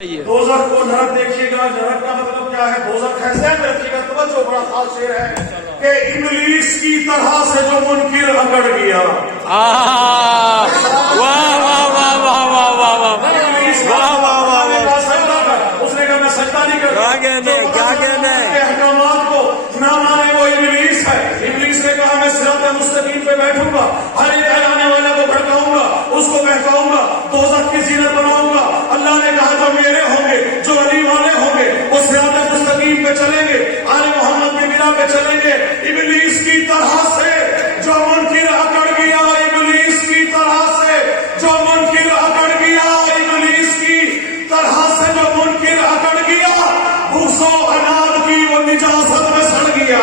دوزخ کو نرک دیکھیے گا. نرک کا مطلب کیا ہے؟ دوزخ ایسے دیکھیے گا. توجہ، بڑا خاص شعر ہے کہ ابلیس کی طرح سے جو منکر اکڑ گیا. واہ واہ واہ واہ واہ واہ واہ. اس نے کہا میں سجدہ نہیں کرتا. کیا کہنا ہے؟ احکامات کو نہ مانے وہ ابلیس ہے. ابلیس نے کہا میں صراط مستقیم پہ بیٹھوں گا، ہر ایک آنے والے کو بھڑکاؤں گا، اس کو بہکاؤں گا، دوزخ کی زینت بناؤں گا. اللہ نے کہا جو میرے ہوں گے، جو علی والے ہوں گے، وہ صراط مستقیم پہ چلیں گے، آل محمد کی بنا پہ چلیں گے. ابلیس کی طرح سے جو منکر اکڑ گیا، ابلیس کی طرح سے جو منکر اکڑ گیا، ابلیس کی طرح سے جو منکر اکڑ گیا، بھوسو اناد کی وہ نجاست میں سڑ گیا.